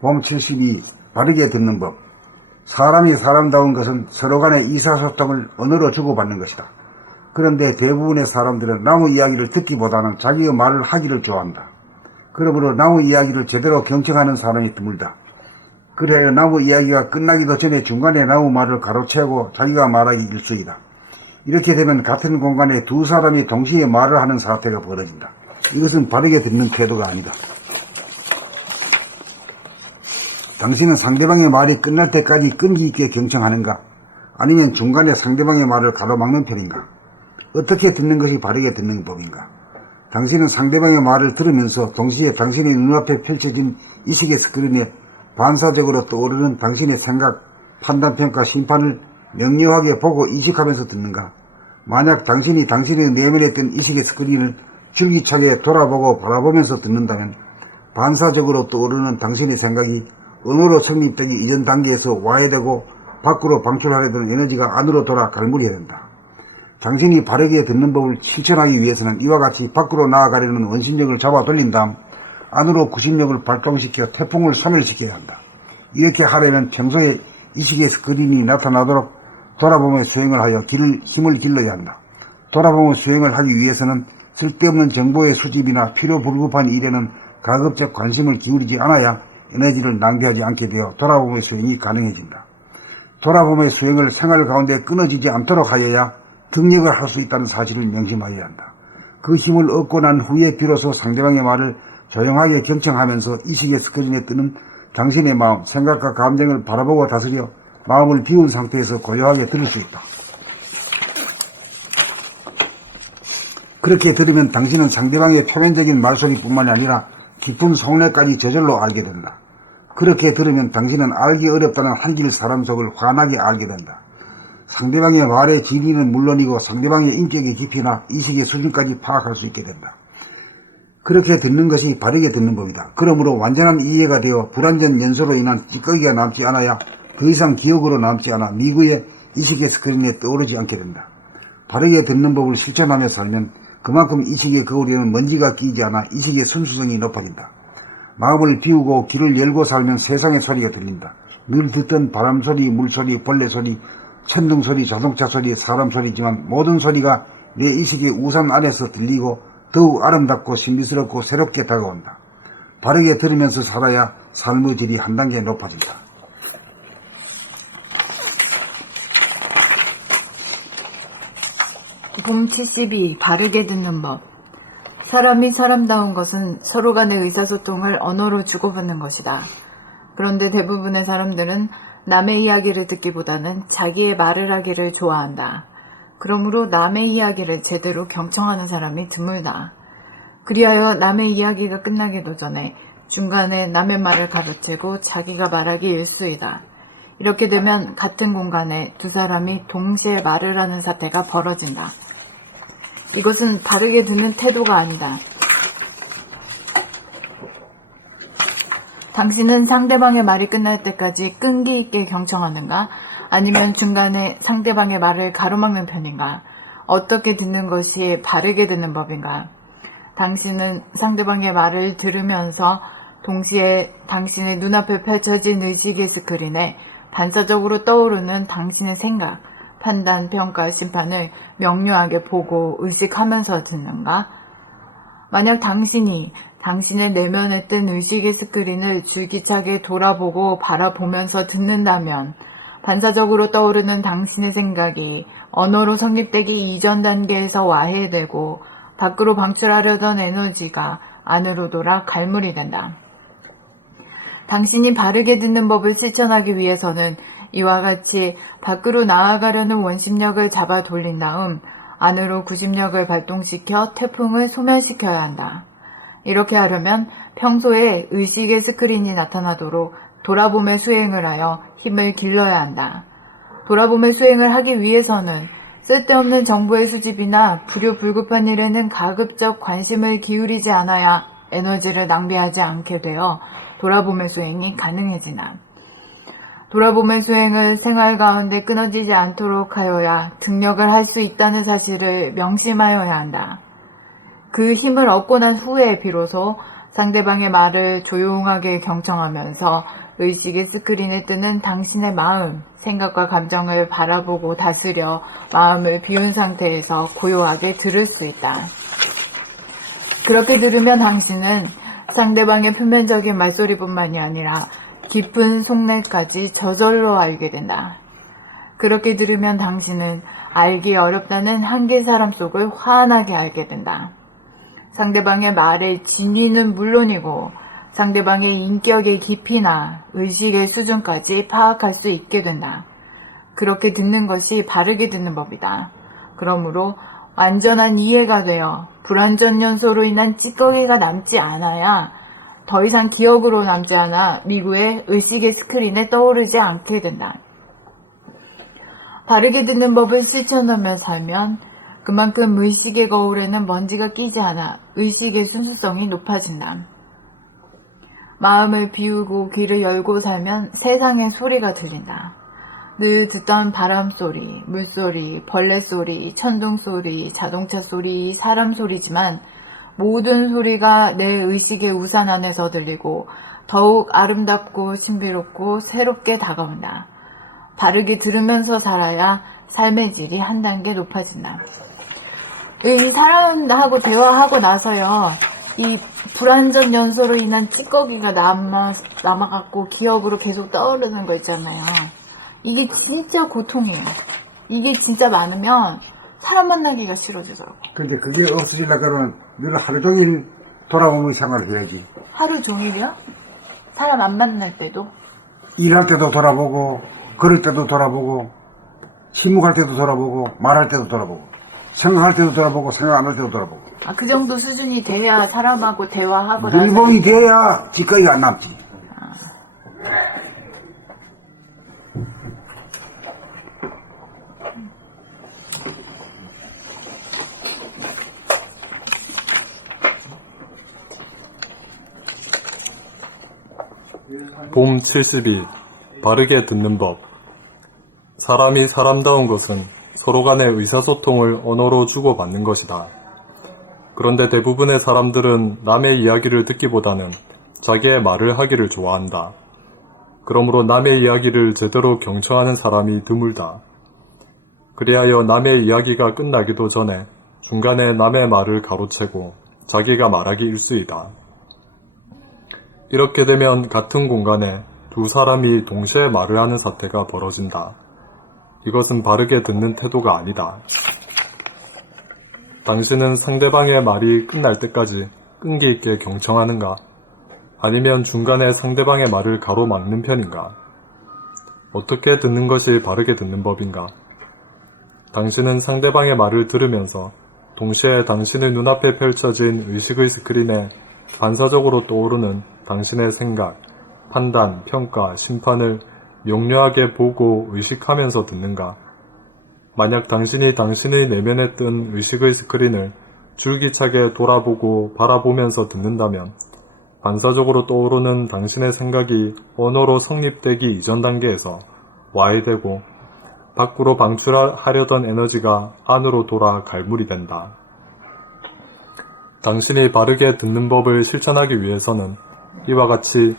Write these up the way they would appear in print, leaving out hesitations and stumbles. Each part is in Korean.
봄 72. 바르게 듣는 법. 사람이 사람다운 것은 서로 간의 의사소통을 언어로 주고받는 것이다. 그런데 대부분의 사람들은 남의 이야기를 듣기보다는 자기의 말을 하기를 좋아한다. 그러므로 남의 이야기를 제대로 경청하는 사람이 드물다. 그래야 남의 이야기가 끝나기도 전에 중간에 남의 말을 가로채고 자기가 말하기 일쑤이다. 이렇게 되면 같은 공간에 두 사람이 동시에 말을 하는 사태가 벌어진다. 이것은 바르게 듣는 태도가 아니다. 당신은 상대방의 말이 끝날 때까지 끈기 있게 경청하는가? 아니면 중간에 상대방의 말을 가로막는 편인가? 어떻게 듣는 것이 바르게 듣는 법인가? 당신은 상대방의 말을 들으면서 동시에 당신의 눈앞에 펼쳐진 이식의 스크린에 반사적으로 떠오르는 당신의 생각, 판단, 평가, 심판을 명료하게 보고 인식하면서 듣는가? 만약 당신이 당신의 내면에 뜬 이식의 스크린을 줄기차게 돌아보고 바라보면서 듣는다면 반사적으로 떠오르는 당신의 생각이 언어로 성립되기 이전 단계에서 와해되고 밖으로 방출하려던 에너지가 안으로 돌아 갈무리해야 된다. 당신이 바르게 듣는 법을 실천하기 위해서는 이와 같이 밖으로 나아가려는 원심력을 잡아 돌린 다음 안으로 구심력을 발동시켜 태풍을 소멸시켜야 한다. 이렇게 하려면 평소에 이식의 스크린이 나타나도록 돌아보며 수행을 하여 힘을 길러야 한다. 돌아보며 수행을 하기 위해서는 쓸데없는 정보의 수집이나 필요 불급한 일에는 가급적 관심을 기울이지 않아야 에너지를 낭비하지 않게 되어 돌아보며 수행이 가능해진다. 돌아보며 수행을 생활 가운데 끊어지지 않도록 하여야 등력을 할 수 있다는 사실을 명심하여야 한다. 그 힘을 얻고 난 후에 비로소 상대방의 말을 조용하게 경청하면서 이식의 스크린에 뜨는 당신의 마음, 생각과 감정을 바라보고 다스려 마음을 비운 상태에서 고요하게 들을 수 있다. 그렇게 들으면 당신은 상대방의 표면적인 말소리뿐만이 아니라 깊은 속내까지 저절로 알게 된다. 그렇게 들으면 당신은 알기 어렵다는 한길 사람 속을 환하게 알게 된다. 상대방의 말의 진위는 물론이고 상대방의 인격의 깊이나 이식의 수준까지 파악할 수 있게 된다. 그렇게 듣는 것이 바르게 듣는 법이다. 그러므로 완전한 이해가 되어 불완전 연소로 인한 찌꺼기가 남지 않아야 더 이상 기억으로 남지 않아 미구의 이식의 스크린에 떠오르지 않게 된다. 바르게 듣는 법을 실천하며 살면 그만큼 이식의 거울에는 먼지가 끼지 않아 이식의 순수성이 높아진다. 마음을 비우고 귀를 열고 살면 세상의 소리가 들린다. 늘 듣던 바람소리, 물소리, 벌레소리, 천둥소리, 자동차소리, 사람소리지만 모든 소리가 내 이식의 우산 안에서 들리고 더욱 아름답고 신비스럽고 새롭게 다가온다. 바르게 들으면서 살아야 삶의 질이 한 단계 높아진다. 봄 72. 바르게 듣는 법. 사람이 사람다운 것은 서로 간의 의사소통을 언어로 주고받는 것이다. 그런데 대부분의 사람들은 남의 이야기를 듣기보다는 자기의 말을 하기를 좋아한다. 그러므로 남의 이야기를 제대로 경청하는 사람이 드물다. 그리하여 남의 이야기가 끝나기도 전에 중간에 남의 말을 가로채고 자기가 말하기 일쑤이다. 이렇게 되면 같은 공간에 두 사람이 동시에 말을 하는 사태가 벌어진다. 이것은 바르게 듣는 태도가 아니다. 당신은 상대방의 말이 끝날 때까지 끈기 있게 경청하는가? 아니면 중간에 상대방의 말을 가로막는 편인가? 어떻게 듣는 것이 바르게 듣는 법인가? 당신은 상대방의 말을 들으면서 동시에 당신의 눈앞에 펼쳐진 의식의 스크린에 반사적으로 떠오르는 당신의 생각, 판단, 평가, 심판을 명료하게 보고 의식하면서 듣는가? 만약 당신이 당신의 내면에 뜬 의식의 스크린을 줄기차게 돌아보고 바라보면서 듣는다면 반사적으로 떠오르는 당신의 생각이 언어로 성립되기 이전 단계에서 와해되고 밖으로 방출하려던 에너지가 안으로 돌아 갈물이 된다. 당신이 바르게 듣는 법을 실천하기 위해서는 이와 같이 밖으로 나아가려는 원심력을 잡아 돌린 다음 안으로 구심력을 발동시켜 태풍을 소멸시켜야 한다. 이렇게 하려면 평소에 의식의 스크린이 나타나도록 돌아봄의 수행을 하여 힘을 길러야 한다. 돌아봄의 수행을 하기 위해서는 쓸데없는 정보의 수집이나 불효불급한 일에는 가급적 관심을 기울이지 않아야 에너지를 낭비하지 않게 되어 돌아봄의 수행이 가능해지나. 돌아봄의 수행을 생활 가운데 끊어지지 않도록 하여야 등력을 할 수 있다는 사실을 명심하여야 한다. 그 힘을 얻고 난 후에 비로소 상대방의 말을 조용하게 경청하면서 의식의 스크린에 뜨는 당신의 마음, 생각과 감정을 바라보고 다스려 마음을 비운 상태에서 고요하게 들을 수 있다. 그렇게 들으면 당신은 상대방의 표면적인 말소리뿐만이 아니라 깊은 속내까지 저절로 알게 된다. 그렇게 들으면 당신은 알기 어렵다는 한계 사람 속을 환하게 알게 된다. 상대방의 말의 진위는 물론이고 상대방의 인격의 깊이나 의식의 수준까지 파악할 수 있게 된다. 그렇게 듣는 것이 바르게 듣는 법이다. 그러므로 완전한 이해가 되어 불완전 연소로 인한 찌꺼기가 남지 않아야 더 이상 기억으로 남지 않아 미구의 의식의 스크린에 떠오르지 않게 된다. 바르게 듣는 법을 실천하며 살면 그만큼 의식의 거울에는 먼지가 끼지 않아 의식의 순수성이 높아진다. 마음을 비우고 귀를 열고 살면 세상의 소리가 들린다. 늘 듣던 바람소리, 물소리, 벌레소리, 천둥소리, 자동차 소리, 사람 소리지만 모든 소리가 내 의식의 우산 안에서 들리고 더욱 아름답고 신비롭고 새롭게 다가온다. 바르게 들으면서 살아야 삶의 질이 한 단계 높아진다. 이 사람하고 대화하고 나서요, 이 불완전 연소로 인한 찌꺼기가 남아갖고 기억으로 계속 떠오르는 거 있잖아요. 이게 진짜 고통이에요. 이게 진짜 많으면 사람 만나기가 싫어지더라고. 근데 그게 없어지려고 그러면 늘 하루 종일 돌아보면 생활을 해야지. 하루 종일이요? 사람 안 만날 때도? 일할 때도 돌아보고, 걸을 때도 돌아보고, 침묵할 때도 돌아보고, 말할 때도 돌아보고, 생각할 때도 돌아보고, 생각 안 할 때도 돌아보고. 아, 그 정도 수준이 돼야 사람하고 대화하고 물범이 돼야 찌꺼기가 안 남지. 봄 72. 바르게 듣는 법. 사람이 사람다운 것은 서로 간의 의사소통을 언어로 주고받는 것이다. 그런데 대부분의 사람들은 남의 이야기를 듣기보다는 자기의 말을 하기를 좋아한다. 그러므로 남의 이야기를 제대로 경청하는 사람이 드물다. 그리하여 남의 이야기가 끝나기도 전에 중간에 남의 말을 가로채고 자기가 말하기 일쑤이다. 이렇게 되면 같은 공간에 두 사람이 동시에 말을 하는 사태가 벌어진다. 이것은 바르게 듣는 태도가 아니다. 당신은 상대방의 말이 끝날 때까지 끈기 있게 경청하는가? 아니면 중간에 상대방의 말을 가로막는 편인가? 어떻게 듣는 것이 바르게 듣는 법인가? 당신은 상대방의 말을 들으면서 동시에 당신의 눈앞에 펼쳐진 의식의 스크린에 반사적으로 떠오르는 당신의 생각, 판단, 평가, 심판을 명료하게 보고 의식하면서 듣는가? 만약 당신이 당신의 내면에 뜬 의식의 스크린을 줄기차게 돌아보고 바라보면서 듣는다면 반사적으로 떠오르는 당신의 생각이 언어로 성립되기 이전 단계에서 와해되고 밖으로 방출하려던 에너지가 안으로 돌아 갈물이 된다. 당신이 바르게 듣는 법을 실천하기 위해서는 이와 같이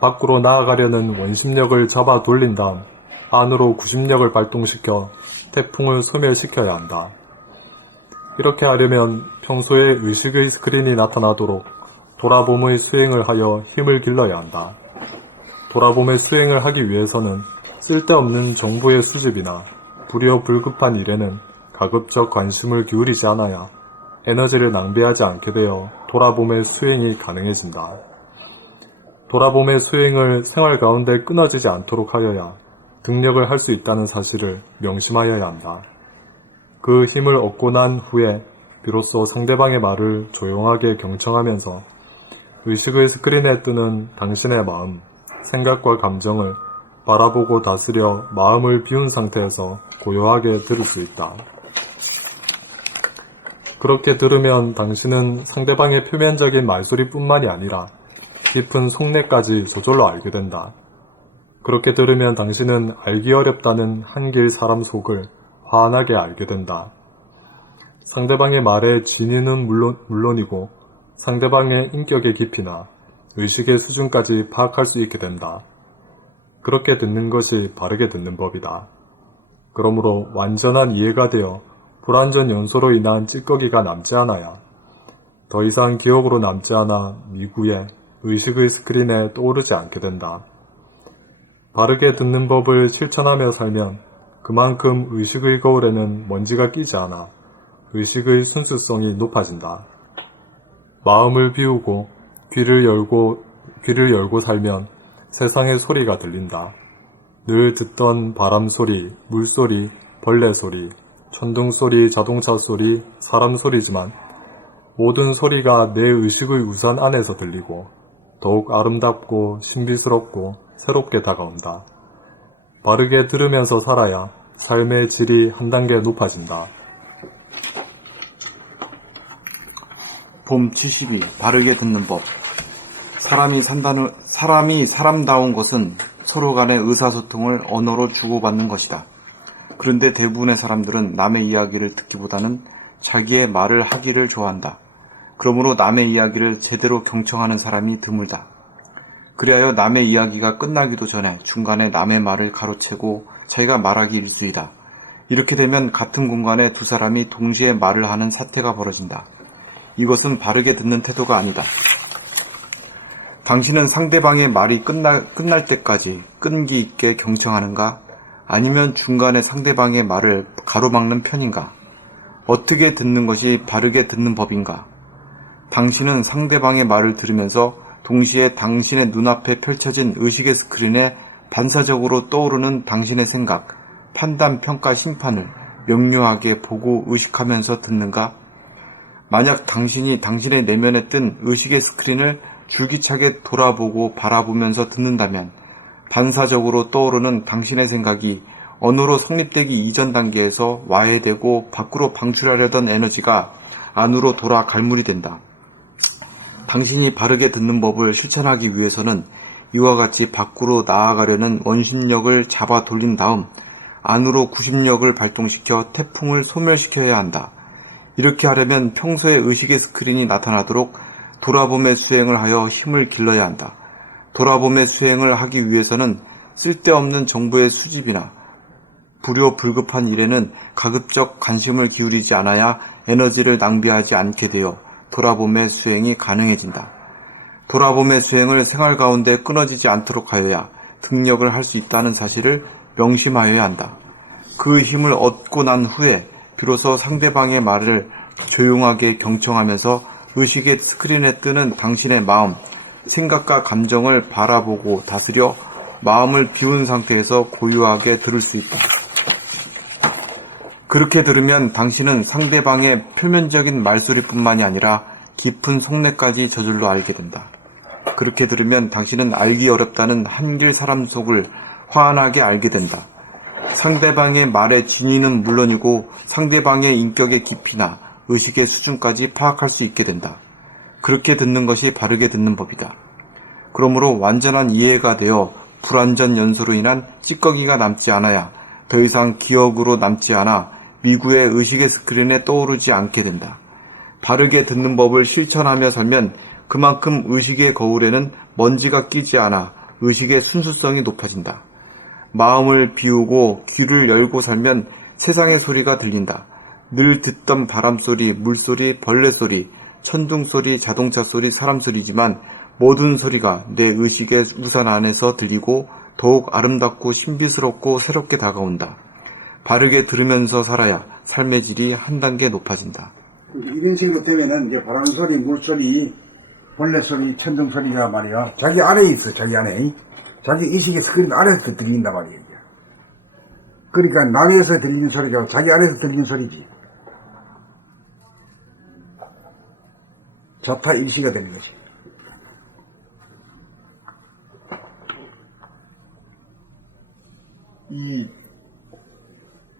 밖으로 나아가려는 원심력을 잡아 돌린 다음 안으로 구심력을 발동시켜 태풍을 소멸시켜야 한다. 이렇게 하려면 평소에 의식의 스크린이 나타나도록 돌아봄의 수행을 하여 힘을 길러야 한다. 돌아봄의 수행을 하기 위해서는 쓸데없는 정보의 수집이나 불효불급한 일에는 가급적 관심을 기울이지 않아야 에너지를 낭비하지 않게 되어 돌아봄의 수행이 가능해진다. 돌아봄의 수행을 생활 가운데 끊어지지 않도록 하여야 등력을 할 수 있다는 사실을 명심하여야 한다. 그 힘을 얻고 난 후에 비로소 상대방의 말을 조용하게 경청하면서 의식의 스크린에 뜨는 당신의 마음, 생각과 감정을 바라보고 다스려 마음을 비운 상태에서 고요하게 들을 수 있다. 그렇게 들으면 당신은 상대방의 표면적인 말소리뿐만이 아니라 깊은 속내까지 저절로 알게 된다. 그렇게 들으면 당신은 알기 어렵다는 한길 사람 속을 환하게 알게 된다. 상대방의 말의 진위는 물론이고 상대방의 인격의 깊이나 의식의 수준까지 파악할 수 있게 된다. 그렇게 듣는 것이 바르게 듣는 법이다. 그러므로 완전한 이해가 되어 불완전 연소로 인한 찌꺼기가 남지 않아야 더 이상 기억으로 남지 않아 미구에 의식의 스크린에 떠오르지 않게 된다. 바르게 듣는 법을 실천하며 살면 그만큼 의식의 거울에는 먼지가 끼지 않아 의식의 순수성이 높아진다. 마음을 비우고 귀를 열고 살면 세상의 소리가 들린다. 늘 듣던 바람 소리, 물 소리, 벌레 소리, 천둥 소리, 자동차 소리, 사람 소리지만 모든 소리가 내 의식의 우산 안에서 들리고 더욱 아름답고 신비스럽고 새롭게 다가온다. 바르게 들으면서 살아야 삶의 질이 한 단계 높아진다. 봄 72. 바르게 듣는 법. 사람이 사람다운 것은 서로 간의 의사소통을 언어로 주고받는 것이다. 그런데 대부분의 사람들은 남의 이야기를 듣기보다는 자기의 말을 하기를 좋아한다. 그러므로 남의 이야기를 제대로 경청하는 사람이 드물다. 그리하여 남의 이야기가 끝나기도 전에 중간에 남의 말을 가로채고 자기가 말하기 일쑤이다. 이렇게 되면 같은 공간에 두 사람이 동시에 말을 하는 사태가 벌어진다. 이것은 바르게 듣는 태도가 아니다. 당신은 상대방의 말이 끝날 때까지 끈기 있게 경청하는가? 아니면 중간에 상대방의 말을 가로막는 편인가? 어떻게 듣는 것이 바르게 듣는 법인가? 당신은 상대방의 말을 들으면서 동시에 당신의 눈앞에 펼쳐진 의식의 스크린에 반사적으로 떠오르는 당신의 생각, 판단, 평가, 심판을 명료하게 보고 의식하면서 듣는가? 만약 당신이 당신의 내면에 뜬 의식의 스크린을 줄기차게 돌아보고 바라보면서 듣는다면 반사적으로 떠오르는 당신의 생각이 언어로 성립되기 이전 단계에서 와해되고 밖으로 방출하려던 에너지가 안으로 돌아 갈무리 된다. 당신이 바르게 듣는 법을 실천하기 위해서는 이와 같이 밖으로 나아가려는 원심력을 잡아 돌린 다음 안으로 구심력을 발동시켜 태풍을 소멸시켜야 한다. 이렇게 하려면 평소에 의식의 스크린이 나타나도록 돌아봄의 수행을 하여 힘을 길러야 한다. 돌아봄의 수행을 하기 위해서는 쓸데없는 정보의 수집이나 불효불급한 일에는 가급적 관심을 기울이지 않아야 에너지를 낭비하지 않게 되어 돌아봄의 수행이 가능해진다. 돌아봄의 수행을 생활 가운데 끊어지지 않도록 하여야 등력을 할 수 있다는 사실을 명심하여야 한다. 그 힘을 얻고 난 후에 비로소 상대방의 말을 조용하게 경청하면서 의식의 스크린에 뜨는 당신의 마음, 생각과 감정을 바라보고 다스려 마음을 비운 상태에서 고요하게 들을 수 있다. 그렇게 들으면 당신은 상대방의 표면적인 말소리뿐만이 아니라 깊은 속내까지 저절로 알게 된다. 그렇게 들으면 당신은 알기 어렵다는 한길 사람 속을 환하게 알게 된다. 상대방의 말의 진위는 물론이고 상대방의 인격의 깊이나 의식의 수준까지 파악할 수 있게 된다. 그렇게 듣는 것이 바르게 듣는 법이다. 그러므로 완전한 이해가 되어 불완전 연소로 인한 찌꺼기가 남지 않아야 더 이상 기억으로 남지 않아 미구의 의식의 스크린에 떠오르지 않게 된다. 바르게 듣는 법을 실천하며 살면 그만큼 의식의 거울에는 먼지가 끼지 않아 의식의 순수성이 높아진다. 마음을 비우고 귀를 열고 살면 세상의 소리가 들린다. 늘 듣던 바람소리, 물소리, 벌레소리, 천둥소리, 자동차소리, 사람소리지만 모든 소리가 내 의식의 우산 안에서 들리고 더욱 아름답고 신비스럽고 새롭게 다가온다. 바르게 들으면서 살아야 삶의 질이 한 단계 높아진다. 이런 식으로 되면은 이제 바람소리, 물소리, 벌레소리, 천둥소리가 말이야. 자기 안에 있어, 자기 안에. 자기 의식의 스크린 안에서 들린단 말이야. 그러니까 남에서 들리는 소리가 자기 안에서 들리는 소리지. 자타 일시가 되는 거지.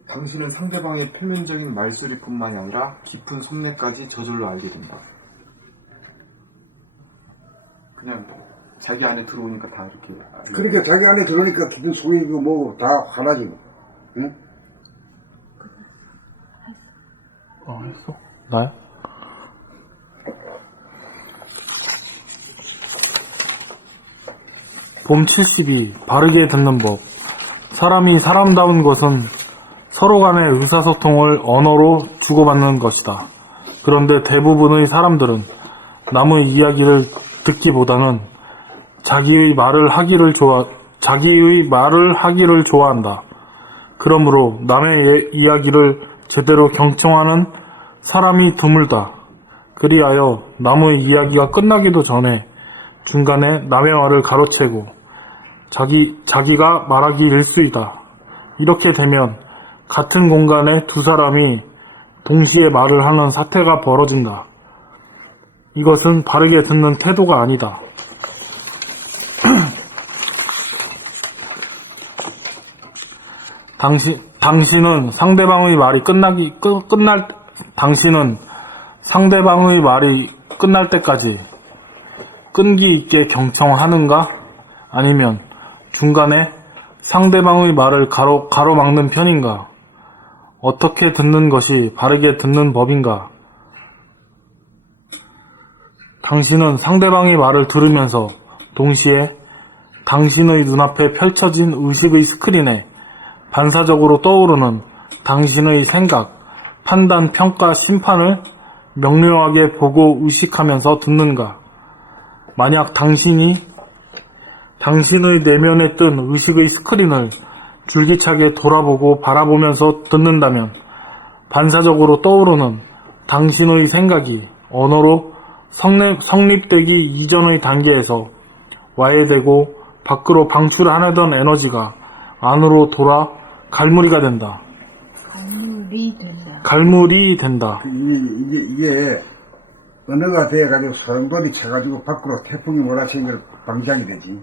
당신은 상대방의 표면적인 말소리뿐만이 아니라 깊은 속내까지 저절로 알게 된다. 그냥 자기 안에 들어오니까 다 이렇게. 그러니까 자기 안에 들어오니까 기분 속이고 뭐 다 화나지. 응? 했어? 나야? 봄 72. 바르게 듣는 법. 사람이 사람다운 것은 서로 간의 의사소통을 언어로 주고받는 것이다. 그런데 대부분의 사람들은 남의 이야기를 듣기보다는 자기의 말을 하기를 좋아한다. 그러므로 남의 이야기를 제대로 경청하는 사람이 드물다. 그리하여 남의 이야기가 끝나기도 전에 중간에 남의 말을 가로채고 자기가 말하기 일쑤이다. 이렇게 되면 같은 공간에 두 사람이 동시에 말을 하는 사태가 벌어진다. 이것은 바르게 듣는 태도가 아니다. 당신은 상대방의 말이 끝날 때까지 끈기 있게 경청하는가? 아니면 중간에 상대방의 말을 가로막는 편인가? 어떻게 듣는 것이 바르게 듣는 법인가? 당신은 상대방의 말을 들으면서 동시에 당신의 눈앞에 펼쳐진 의식의 스크린에 반사적으로 떠오르는 당신의 생각, 판단, 평가, 심판을 명료하게 보고 의식하면서 듣는가? 만약 당신의 내면에 뜬 의식의 스크린을 줄기차게 돌아보고 바라보면서 듣는다면 반사적으로 떠오르는 당신의 생각이 언어로 성립되기 이전의 단계에서 와해되고 밖으로 방출하려던 에너지가 안으로 돌아 갈무리가 된다. 갈무리 된다. 이게 언어가 돼가지고 소용돌이 쳐가지고 밖으로 태풍이 몰아치는 걸 방지하게 되지.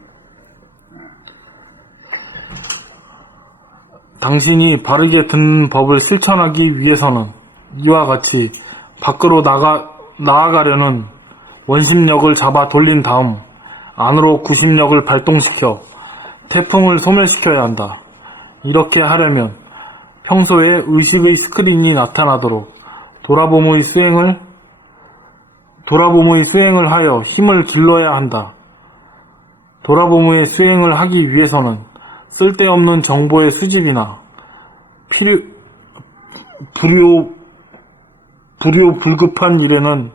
당신이 바르게 듣는 법을 실천하기 위해서는 이와 같이 밖으로 나아가려는 원심력을 잡아 돌린 다음 안으로 구심력을 발동시켜 태풍을 소멸시켜야 한다. 이렇게 하려면 평소에 의식의 스크린이 나타나도록 돌아봄의 수행을 하여 힘을 길러야 한다. 돌아봄의 수행을 하기 위해서는 쓸데없는 정보의 수집이나 불급한 일에는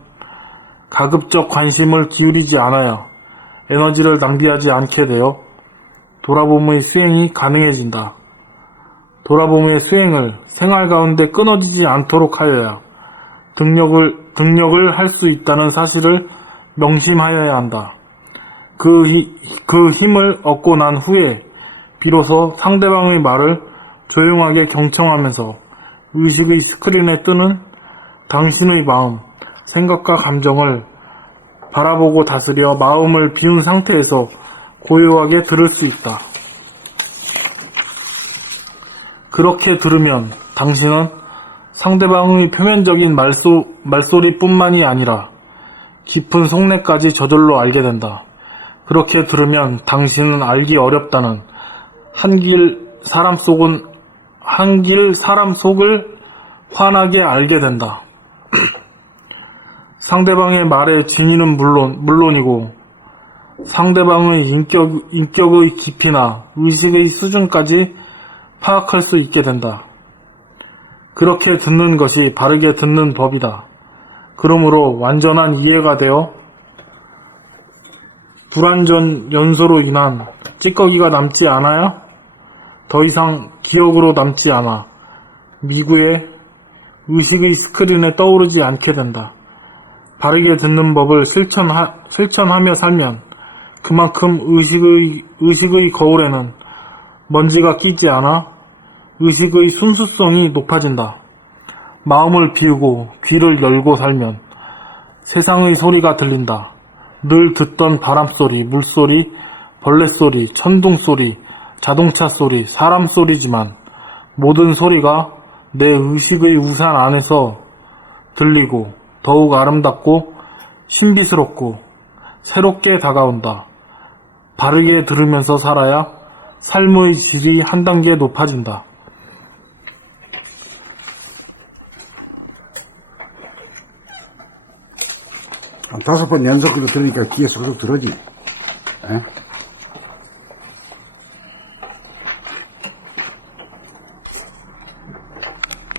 가급적 관심을 기울이지 않아야 에너지를 낭비하지 않게 되어 돌아봄의 수행이 가능해진다. 돌아봄의 수행을 생활 가운데 끊어지지 않도록 하여야 등력을 할 수 있다는 사실을 명심하여야 한다. 그 힘을 얻고 난 후에 비로소 상대방의 말을 조용하게 경청하면서 의식의 스크린에 뜨는 당신의 마음, 생각과 감정을 바라보고 다스려 마음을 비운 상태에서 고요하게 들을 수 있다. 그렇게 들으면 당신은 상대방의 표면적인 말소리뿐만이 아니라 깊은 속내까지 저절로 알게 된다. 그렇게 들으면 당신은 알기 어렵다는 한길 사람 속을 환하게 알게 된다. 상대방의 말의 진위는 물론이고 상대방의 인격의 깊이나 의식의 수준까지 파악할 수 있게 된다. 그렇게 듣는 것이 바르게 듣는 법이다. 그러므로 완전한 이해가 되어 불완전 연소로 인한 찌꺼기가 남지 않아야 더 이상 기억으로 남지 않아 미구의 의식의 스크린에 떠오르지 않게 된다. 바르게 듣는 법을 실천하며 살면 그만큼 의식의 거울에는 먼지가 끼지 않아 의식의 순수성이 높아진다. 마음을 비우고 귀를 열고 살면 세상의 소리가 들린다. 늘 듣던 바람소리, 물소리, 벌레소리, 천둥소리, 자동차 소리, 사람 소리지만 모든 소리가 내 의식의 우산 안에서 들리고 더욱 아름답고 신비스럽고 새롭게 다가온다. 바르게 들으면서 살아야 삶의 질이 한 단계 높아진다. 한 5번 연속으로 들으니까 귀에 쏙쏙 들어지. 에?